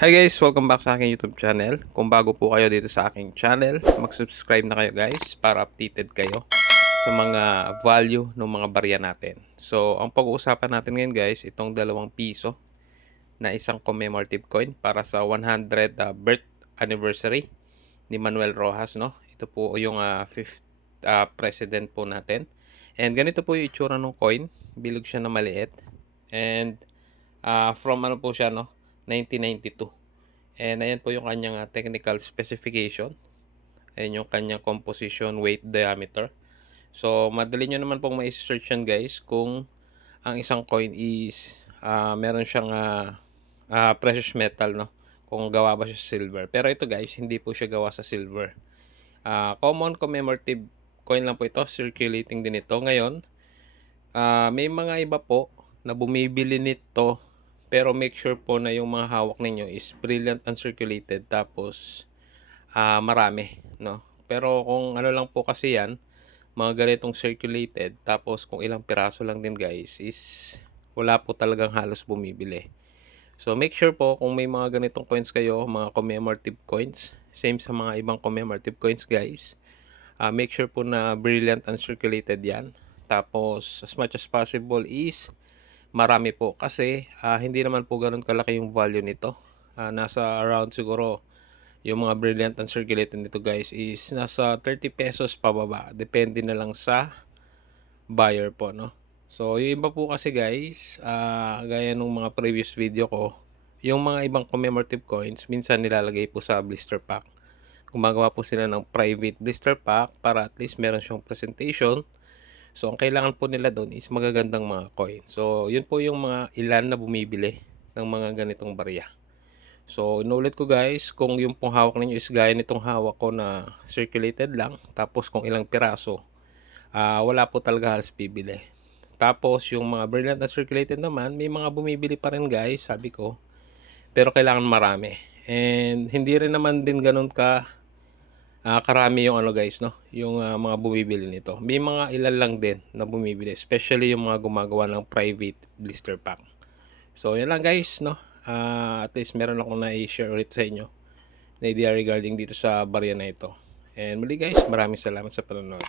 Hi guys! Welcome back sa aking YouTube channel. Kung bago po kayo dito sa aking channel, mag-subscribe na kayo guys para updated kayo sa mga value ng mga barya natin. So, ang pag-uusapan natin ngayon guys, itong 2 piso na isang commemorative coin para sa 100th birth anniversary ni Manuel Rojas, no? Ito po yung 5th president po natin. And ganito po yung itsura ng coin. Bilog siya na maliit. And from ano po siya, no? 1992. And ayan po yung kanyang technical specification. Ayan yung kanyang composition, weight, diameter. So, madali nyo naman pong ma-search yan guys kung ang isang coin is meron siyang precious metal, no? Kung gawa ba siya sa silver. Pero ito guys, hindi po siya gawa sa silver. Common commemorative coin lang po ito. Circulating din ito. Ngayon, may mga iba po na bumibili nito, pero make sure po na yung mga hawak ninyo is brilliant uncirculated tapos marami, no? Pero kung ano lang po kasi yan, mga ganitong circulated tapos kung ilang piraso lang din guys is wala po talagang halos bumibili. So make sure po kung may mga ganitong coins kayo, mga commemorative coins, same sa mga ibang commemorative coins guys. Make sure po na brilliant uncirculated yan. Tapos as much as possible is marami po kasi hindi naman po ganun kalaki yung value nito. Nasa around siguro yung mga brilliant uncirculated nito guys is nasa 30 pesos pababa. Depende na lang sa buyer po, no? So yung iba po kasi guys, gaya nung mga previous video ko, yung mga ibang commemorative coins minsan nilalagay po sa blister pack. Gumagawa po sila ng private blister pack para at least meron siyang presentation. So, ang kailangan po nila doon is magagandang mga coin. So, yun po yung mga ilan na bumibili ng mga ganitong barya. So, inulit ko guys, kung yung pong hawak ninyo is gaya nitong hawak ko na circulated lang, tapos kung ilang piraso, wala po talaga halos bibili. Tapos, yung mga brilliant na circulated naman, may mga bumibili pa rin guys, sabi ko. Pero kailangan marami. And hindi rin naman din ganun karami yung ano guys, no? Yung mga bumibili nito. May mga ilan lang din na bumibili, especially yung mga gumagawa ng private blister pack. So, yan lang guys, no? At least meron akong na-share ulit sa inyo na idea regarding dito sa barya na ito. And muli guys, maraming salamat sa panonood.